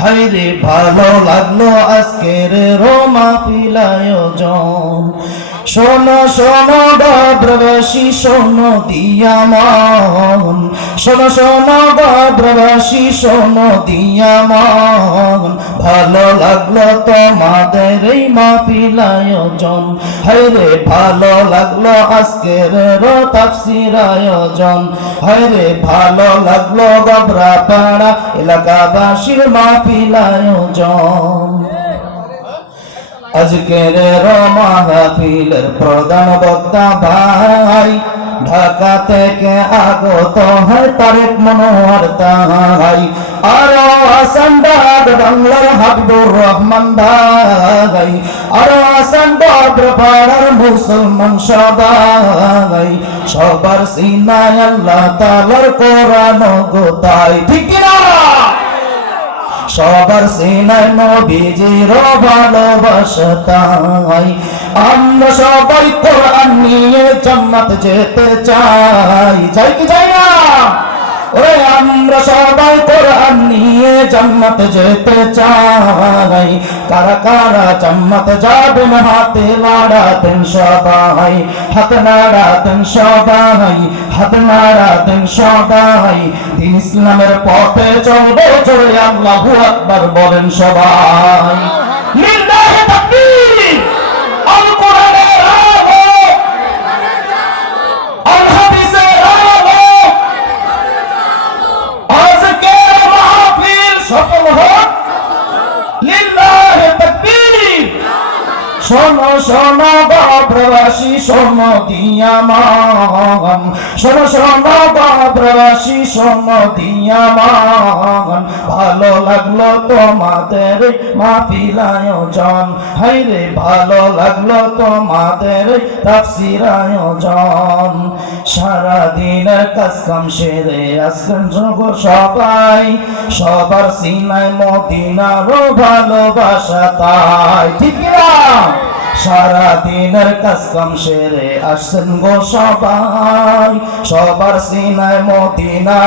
হাইরে ভালো লাগল আজকের রোমা আয়োজন। শোনো শোনো, ভদ্রবাসী, শোনো দিয়া ভালো লাগল তোমাদের এই মাহফিল আয়োজন। হাইরে ভালো লাগল আজকের হাইরে ভালো লাগল গবরা পাড়া এলাকাবাসীর মাহফিল আয়োজন। আজকের রমাহাফিলের প্রধান বক্তা ভাই, ঢাকা থেকে আগত হয় তারেক মনোহর তাই। আর আসানবাদ বাংলার হাবিবুর রহমান ভাই। আর আসানবাদ পাড়ার মুসলমান সবাই। সবার সিনায় আল্লাহ তালার কোরআন গোতায় ঠিক না সবার সিনায় নবীজির ভালোবাসা তাই আমরা সবাই কোরআন নিয়ে জান্নাত যেতে চাই। যাই কি যাই না? ওরে আমরা সবাই কোরআন নিয়ে জান্নাত যেতে চাই। কারা কারা জান্নাত যাবেন হাতে লাড়াতেন সবাই। হাত নাড়াতেন সবাই, হাত নাড়াতেন সবাই। দিন ইসলামের পথে চলবো চলে আল্লাহু আকবার বলেন সবাই। লিল্লাহি তাকবীর। শোনো শোনো প্রবাসী, শোনো দিয়া মান শোনো শোনো প্রবাসী, শোনো দিয়া মান ভালো লাগল তোমাদের মাহফিল আয়োজন। হাইরে ভালো লাগল তোমাদের তাফসির আয়োজন। সে সেরে আসলাম যোগ সবাই। সবার সিনায় মদিনারও ভালোবাসা তাই। ঠিক না সারা দিনের কাজ সেরে আসছেন গো সবাই। সবার সিনায় মদিনা